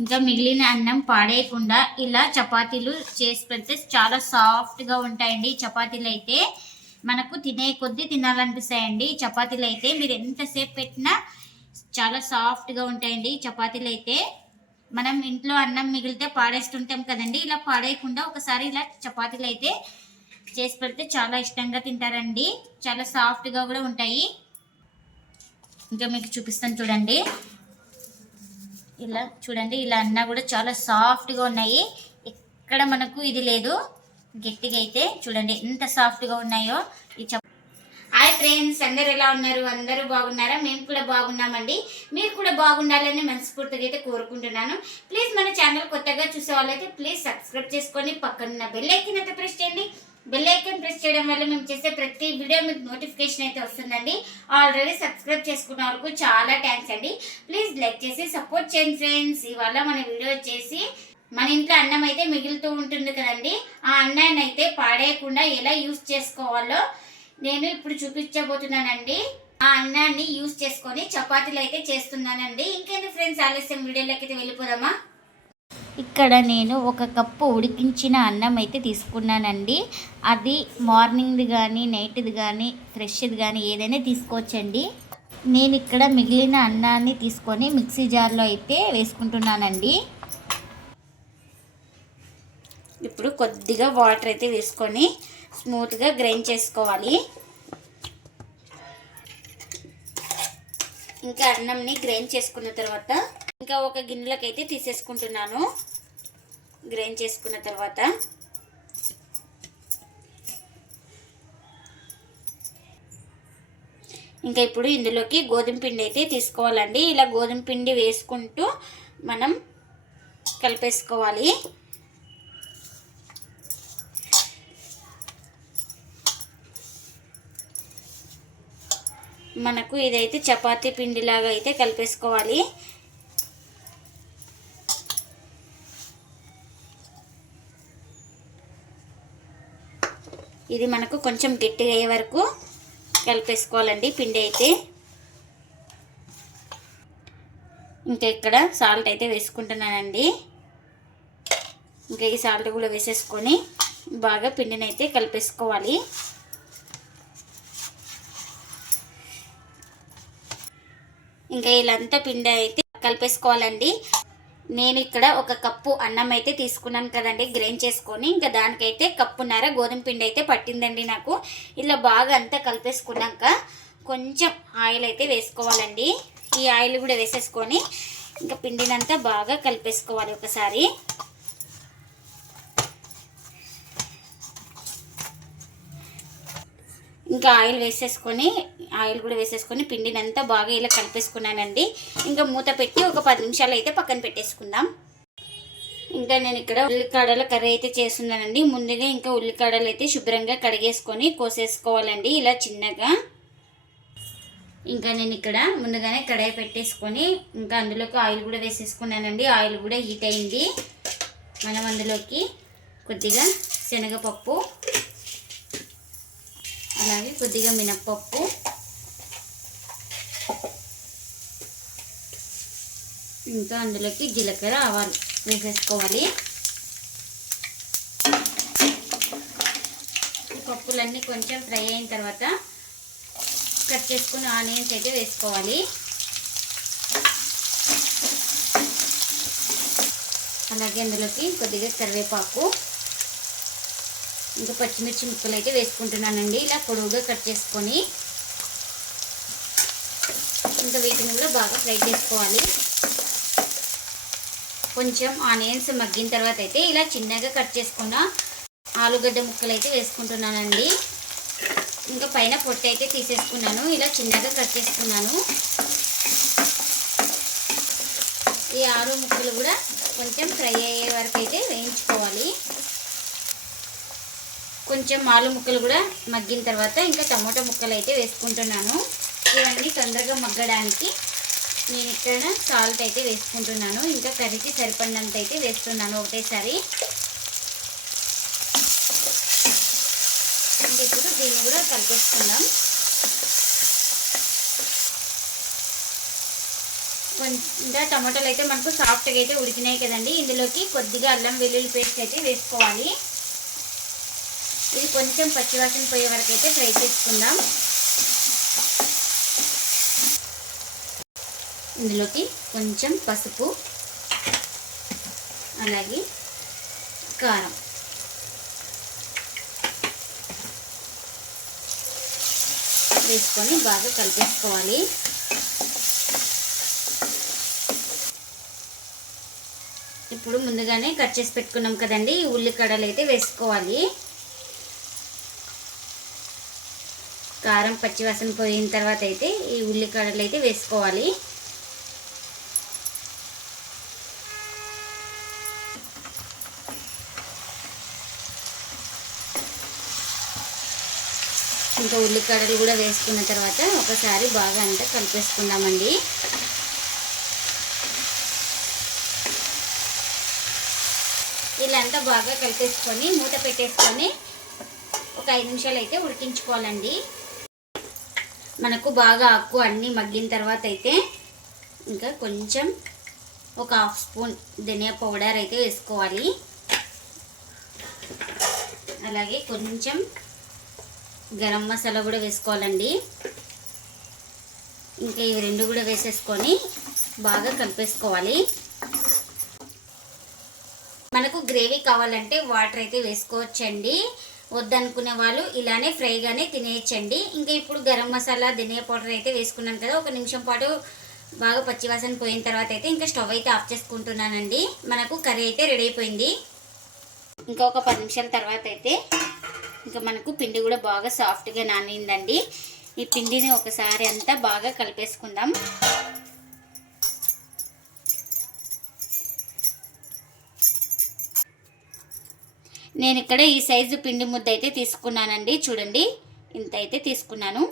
ఇంకా మిగిలిన అన్నం పాడేయకుండా ఇలా చపాతీలు చేసి పెడితే చాలా సాఫ్ట్గా ఉంటాయండి. చపాతీలు అయితే మనకు తినే కొద్దీ తినాలనిపిస్తాయండి. చపాతీలు అయితే మీరు ఎంతసేపు పెట్టినా చాలా సాఫ్ట్గా ఉంటాయండి. చపాతీలు అయితే మనం ఇంట్లో అన్నం మిగిలితే పాడేస్తుంటాం కదండి. ఇలా పాడేయకుండా ఒకసారి ఇలా చపాతీలు అయితే చేసి పెడితే చాలా ఇష్టంగా తింటారండి. చాలా సాఫ్ట్గా కూడా ఉంటాయి. ఇంకా మీకు చూపిస్తాను చూడండి. ఇలా చూడండి ఇలా అన్నా కూడా చాలా సాఫ్ట్గా ఉన్నాయి. ఎక్కడ మనకు ఇది లేదు. గట్టిగా అయితే చూడండి ఎంత సాఫ్ట్గా ఉన్నాయో. ఈ చప హాయ్ ఫ్రెండ్స్ అందరు ఎలా ఉన్నారు? అందరూ బాగున్నారా? మేము కూడా బాగున్నామండి. మీరు కూడా బాగుండాలని మనస్ఫూర్తిగా అయితే కోరుకుంటున్నాను. ప్లీజ్ మన ఛానల్ కొత్తగా చూసే వాళ్ళైతే ప్లీజ్ సబ్స్క్రైబ్ చేసుకొని పక్కనున్న బెల్ ఐకన్ అయితే ప్రెస్ చేయండి. బెల్ ఐకన్ ప్రెస్ చేయడం వల్ల మేము చేసే ప్రతి వీడియో మీకు నోటిఫికేషన్ అయితే వస్తుందండి. ఆల్రెడీ సబ్స్క్రైబ్ చేసుకున్న వరకు చాలా థ్యాంక్స్ అండి. ప్లీజ్ లైక్ చేసి సపోర్ట్ చేయండి ఫ్రెండ్స్ ఇవాళ మన వీడియో వచ్చేసి మన ఇంట్లో అన్నం అయితే మిగులుతూ ఉంటుంది కదండి. ఆ అన్నాన్ని అయితే పాడేయకుండా ఎలా యూస్ చేసుకోవాలో నేను ఇప్పుడు చూపించబోతున్నానండి. ఆ అన్నాన్ని యూస్ చేసుకొని చపాతీలు అయితే చేస్తున్నానండి. ఇంకేంటి ఫ్రెండ్స్ ఆలస్యం. వీడియోలోకి అయితే వెళ్ళిపోదామా? ఇక్కడ నేను ఒక కప్పు ఉడికించిన అన్నం అయితే తీసుకున్నానండి. అది మార్నింగ్ది కానీ నైట్ది కానీ ఫ్రెష్ది కానీ ఏదైనా తీసుకోవచ్చండి. నేను ఇక్కడ మిగిలిన అన్నాన్ని తీసుకొని మిక్సీ జార్లో అయితే వేసుకుంటున్నానండి. ఇప్పుడు కొద్దిగా వాటర్ అయితే వేసుకొని స్మూత్గా గ్రైండ్ చేసుకోవాలి. ఇంకా అన్నంని గ్రైండ్ చేసుకున్న తర్వాత ఇంకా ఒక గిన్నెలోకి అయితే తీసేసుకుంటున్నాను. గ్రైండ్ చేసుకున్న తర్వాత ఇంకా ఇప్పుడు ఇందులోకి గోధుమ పిండి అయితే తీసుకోవాలండి. ఇలా గోధుమ పిండి వేసుకుంటూ మనం కలిపేసుకోవాలి. మనకు ఇదైతే చపాతీ పిండిలాగా అయితే కలిపేసుకోవాలి. ఇది మనకు కొంచెం గట్టిగా అయ్యే వరకు కలిపేసుకోవాలండి పిండి అయితే. ఇంకా ఇక్కడ సాల్ట్ అయితే వేసుకుంటున్నానండి. ఇంకా ఈ సాల్ట్ కూడా వేసేసుకొని బాగా పిండిని అయితే కలిపేసుకోవాలి. ఇంకా ఇలాంతా పిండి అయితే కలిపేసుకోవాలండి. నేను ఇక్కడ ఒక కప్పు అన్నం అయితే తీసుకున్నాను కదండి గ్రైండ్ చేసుకొని. ఇంకా దానికైతే కప్పున్నర గోధుమ పిండి అయితే పట్టిందండి నాకు. ఇలా బాగా అంతా కలిపేసుకున్నాక కొంచెం ఆయిల్ అయితే వేసుకోవాలండి. ఈ ఆయిల్ కూడా వేసేసుకొని ఇంకా పిండినంతా బాగా కలిపేసుకోవాలి ఒకసారి. ఇంకా ఆయిల్ వేసేసుకొని ఆయిల్ కూడా వేసేసుకొని పిండినంతా బాగా ఇలా కలిపేసుకున్నానండి. ఇంకా మూత పెట్టి ఒక పది నిమిషాలు అయితే పక్కన పెట్టేసుకుందాం. ఇంకా నేను ఇక్కడ ఉల్లికాడల కర్రీ అయితే చేస్తున్నానండి. ముందుగా ఇంకా ఉల్లికాడలు అయితే శుభ్రంగా కడిగేసుకొని కోసేసుకోవాలండి ఇలా చిన్నగా. ఇంకా నేను ఇక్కడ ముందుగానే కడాయి పెట్టేసుకొని ఇంకా అందులోకి ఆయిల్ కూడా వేసేసుకున్నానండి. ఆయిల్ కూడా హీట్ అయింది. మనం అందులోకి కొద్దిగా శనగపప్పు అలాగే కొద్దిగా మినప్పప్పు. ఇంకా అందులోకి జీలకర్ర ఆవాలు వేసేసుకోవాలి. పప్పులన్నీ కొంచెం ఫ్రై అయిన తర్వాత కట్ చేసుకుని ఆనియన్స్ అయితే వేసుకోవాలి. అలాగే అందులోకి కొద్దిగా కరివేపాకు. ఇంకా పచ్చిమిర్చి ముక్కలు అయితే వేసుకుంటున్నానండి. ఇలా పొడవుగా కట్ చేసుకొని ఇంకా వీటిని కూడా బాగా ఫ్రై చేసుకోవాలి. కొంచెం ఆనియన్స్ మగ్గిన తర్వాత అయితే ఇలా చిన్నగా కట్ చేసుకున్న ఆలుగడ్డ ముక్కలు అయితే వేసుకుంటున్నానండి. ఇంకా పైన పొట్టు అయితే తీసేసుకున్నాను. ఇలా చిన్నగా కట్ చేసుకున్నాను. ఈ ఆలు ముక్కలు కూడా కొంచెం ఫ్రై అయ్యే వరకు అయితే వేయించుకోవాలి. కొంచెం ఆలు ముక్కలు కూడా మగ్గిన తర్వాత ఇంకా టమాటో ముక్కలు అయితే వేసుకుంటున్నాను. ఇవన్నీ తొందరగా మగ్గడానికి నేను ఇక్కడ సాల్ట్ అయితే వేసుకుంటున్నాను. ఇంకా కర్రీకి సరిపడినంత అయితే వేస్తున్నాను ఒకటేసారి. ఇప్పుడు దీన్ని కూడా కలిపేసుకుందాం. ఇంకా టమాటాలు అయితే మనకు సాఫ్ట్గా అయితే ఉడికినాయి కదండి. ఇందులోకి కొద్దిగా అల్లం వెల్లుల్లి పేస్ట్ అయితే వేసుకోవాలి. ఇది కొంచెం పచ్చివాసన పోయే వరకు అయితే ఫ్రై చేసుకుందాం. ఇందులోకి కొంచెం పసుపు అలాగే కారం. వేసుకొని బాగా కలిపేసుకోవాలి. ఇప్పుడు ముందుగానే కట్ చేసి పెట్టుకున్నాం కదండి ఈ ఉల్లికడలు అయితే వేసుకోవాలి. కారం పచ్చివాసన పోయిన తర్వాత అయితే ఈ ఉల్లికడలు అయితే వేసుకోవాలి. ఇంకా ఉల్లికడలు కూడా వేసుకున్న తర్వాత ఒకసారి బాగా అంతా కలిపేసుకుందామండి. ఇలా అంతా బాగా కలిపేసుకొని మూత పెట్టేసుకొని ఒక ఐదు నిమిషాలు అయితే ఉడికించుకోవాలండి. మనకు బాగా ఆకు అన్నీ మగ్గిన తర్వాత అయితే ఇంకా కొంచెం ఒక హాఫ్ స్పూన్ ధనియా పౌడర్ అయితే వేసుకోవాలి. అలాగే కొంచెం గరం మసాలా కూడా వేసుకోవాలండి. ఇంకా ఇవి రెండు కూడా వేసేసుకొని బాగా కలిపేసుకోవాలి. మనకు గ్రేవీ కావాలంటే వాటర్ అయితే వేసుకోవచ్చండి. వద్దనుకునే వాళ్ళు ఇలానే ఫ్రైగానే తినేయచ్చండి. ఇంకా ఇప్పుడు గరం మసాలా ధనియా పౌడర్ అయితే వేసుకున్నాను కదా ఒక నిమిషం పాటు బాగా పచ్చివాసన పోయిన తర్వాత అయితే ఇంకా స్టవ్ అయితే ఆఫ్ చేసుకుంటున్నానండి. మనకు కర్రీ అయితే రెడీ అయిపోయింది. ఇంకా ఒక పది నిమిషాల తర్వాత అయితే ఇంకా మనకు పిండి కూడా బాగా సాఫ్ట్గా నానిందండి. ఈ పిండిని ఒకసారి అంతా బాగా కలిపేసుకుందాం. నేను ఇక్కడ ఈ సైజు పిండి ముద్ద అయితే తీసుకున్నానండి. చూడండి. ఇంత అయితే తీసుకున్నాను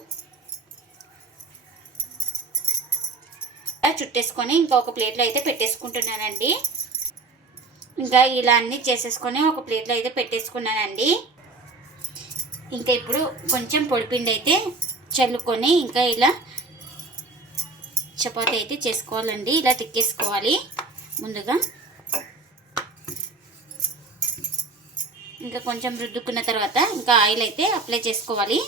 చుట్టేసుకొని ఇంకొక ప్లేట్లో అయితే పెట్టేసుకుంటున్నానండి. ఇంకా ఇలా అన్నీ చేసేసుకొని ఒక ప్లేట్లో అయితే పెట్టేసుకున్నానండి. ఇంకా ఇప్పుడు కొంచెం పొడిపిండి అయితే చల్లుకొని ఇంకా ఇలా చపాతీ అయితే చేసుకోవాలండి. ఇలా తిక్కేసుకోవాలి ముందుగా. ఇంకా కొంచెం రుద్దుకున్న తర్వాత ఇంకా ఆయిల్ అయితే అప్లై చేసుకోవాలి.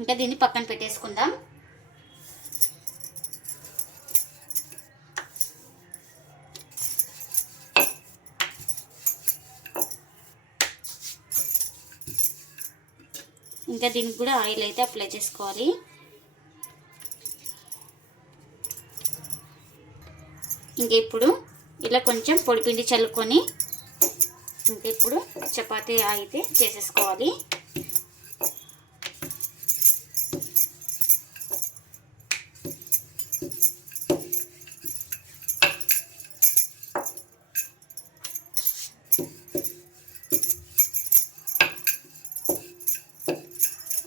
ఇంకా దీన్ని పక్కన పెట్టేసుకుందాం. ఇంకా దీనికి కూడా ఆయిల్ అయితే అప్లై చేసుకోవాలి. ఇంక ఇప్పుడు ఇలా కొంచెం పొడిపిండి చల్లుకొని ఇంక ఇప్పుడు చపాతీ అయితే చేసేసుకోవాలి.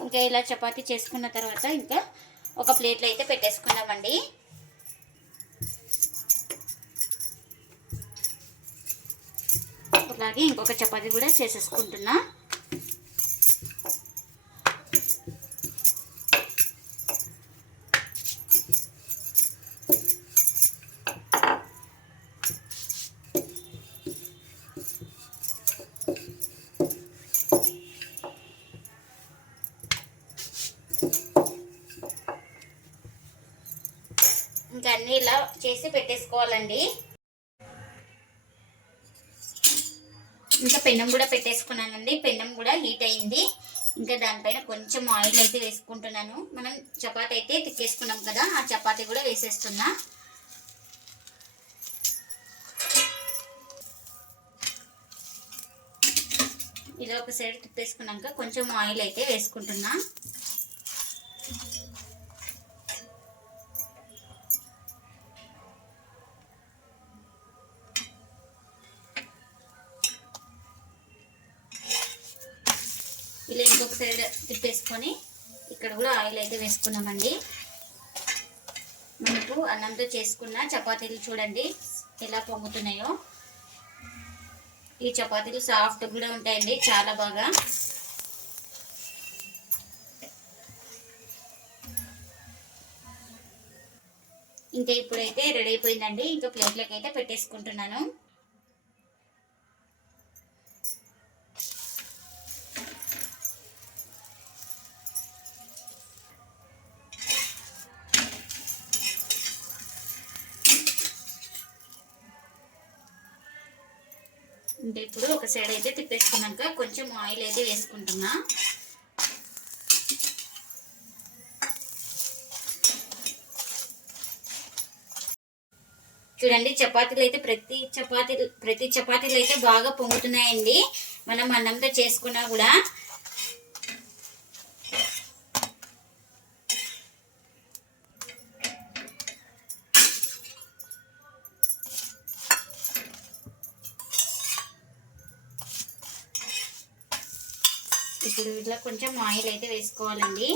ఇంకా ఇలా చపాతీ చేసుకున్న తర్వాత ఇంకా ఒక ప్లేట్లో అయితే పెట్టేసుకున్నామండి అలాగే ఇంకొక చపాతీ కూడా చేసేసుకుంటున్నా. ఇంకా అన్నీ ఇలా చేసి పెట్టేసుకోవాలండి. ఇంకా పెన్నం కూడా పెట్టేసుకున్నానండి. పెన్నం కూడా హీట్ అయింది. ఇంకా దానిపైన కొంచెం ఆయిల్ అయితే వేసుకుంటున్నాను. మనం చపాతీ అయితే తిక్కేసుకున్నాం కదా ఆ చపాతీ కూడా వేసేస్తున్నా. ఇలా ఒక సైడ్ తిప్పేసుకున్నాక కొంచెం ఆయిల్ అయితే వేసుకుంటున్నా. అయితే వేసుకున్నామండి. మనకు అన్నంతో చేసుకున్న చపాతీలు చూడండి ఎలా పొంగుతున్నాయో. ఈ చపాతీలు సాఫ్ట్ కూడా ఉంటాయండి చాలా బాగా. ఇంకా ఇప్పుడైతే రెడీ అయిపోయిందండి ఇంకా ప్లేట్లకి అయితే పెట్టేసుకుంటున్నాను. అంటే ఇప్పుడు ఒక సైడ్ అయితే తిప్పేసుకున్నాక కొంచెం ఆయిల్ అయితే వేసుకుంటున్నా. చూడండి చపాతీలు అయితే ప్రతి చపాతీ ప్రతి చపాతీలు అయితే బాగా పొంగుతున్నాయండి. మనం అన్నంతో చేసుకున్నా కూడా ఇప్పుడు ఇట్లా కొంచెం ఆయిల్ అయితే వేసుకోవాలండి.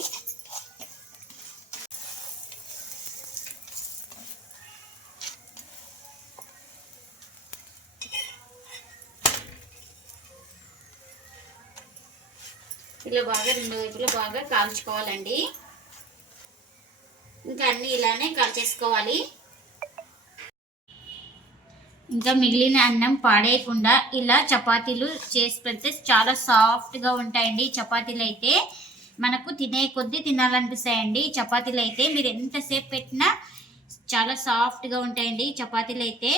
ఇలా బాగా రెండు వైపులు బాగా కాల్చుకోవాలండి. ఇంకా అన్ని ఇలానే కాల్చేసుకోవాలి. ఇంకా మిగిలిన అన్నం పాడేయకుండా ఇలా చపాతీలు చేసి పెడితే చాలా సాఫ్ట్గా ఉంటాయండి. చపాతీలు అయితే మనకు తినే కొద్దీ తినాలనిపిస్తాయండి. చపాతీలు అయితే మీరు ఎంతసేపు పెట్టినా చాలా సాఫ్ట్గా ఉంటాయండి. చపాతీలు అయితే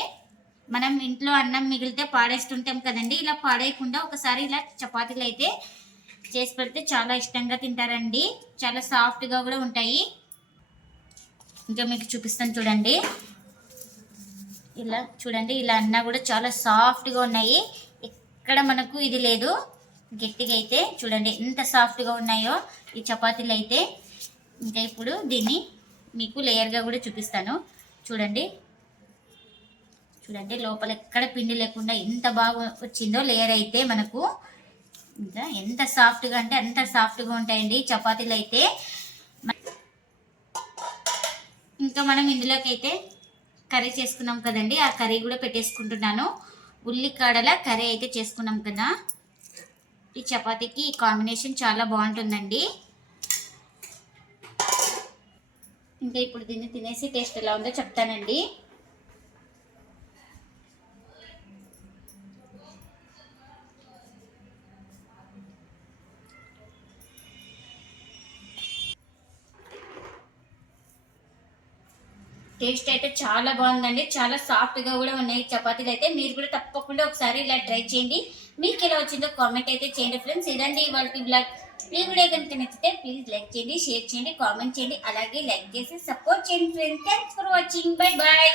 మనం ఇంట్లో అన్నం మిగిలితే పాడేస్తుంటాం కదండి. ఇలా పాడేయకుండా ఒకసారి ఇలా చపాతీలు అయితే చేసి పెడితే చాలా ఇష్టంగా తింటారండి. చాలా సాఫ్ట్గా కూడా ఉంటాయి. ఇంకా మీకు చూపిస్తాను చూడండి. ఇలా చూడండి ఇలా అన్నా కూడా చాలా సాఫ్ట్గా ఉన్నాయి. ఎక్కడ మనకు ఇది లేదు. గట్టిగా అయితే చూడండి ఎంత సాఫ్ట్గా ఉన్నాయో ఈ చపాతీలు అయితే. ఇంకా ఇప్పుడు దీన్ని మీకు లేయర్గా కూడా చూపిస్తాను. చూడండి చూడండి లోపల ఎక్కడ పిండి లేకుండా ఎంత బాగా వచ్చిందో లేయర్ అయితే మనకు. ఇంకా ఎంత సాఫ్ట్గా అంటే అంత సాఫ్ట్గా ఉంటాయండి చపాతీలు అయితే. ఇంకా మనం ఇందులోకి అయితే కర్రీ చేసుకున్నాం కదండి. ఆ కర్రీ కూడా పెట్టేసుకుంటున్నాను. ఉల్లికాడల కర్రీ అయితే చేసుకున్నాం కదా. ఈ చపాతీకి ఈ కాంబినేషన్ చాలా బాగుంటుందండి. ఇంకా ఇప్పుడు దీన్ని తినేసి టేస్ట్ ఎలా ఉందో చెప్తానండి. టేస్ట్ అయితే చాలా బాగుందండి. చాలా సాఫ్ట్గా కూడా ఉన్నాయి చపాతీలు అయితే. మీరు కూడా తప్పకుండా ఒకసారి ఇలా ట్రై చేయండి. మీకు ఎలా వచ్చిందో కామెంట్ అయితే చేయండి ఫ్రెండ్స్. ఇదండి ఇవాళ బ్లాగ్ ఈ వీడియో కనుక నచ్చితే ప్లీజ్ లైక్ చేయండి షేర్ చేయండి కామెంట్ చేయండి. అలాగే లైక్ చేసి సపోర్ట్ చేయండి friends. Thanks for watching. Bye bye.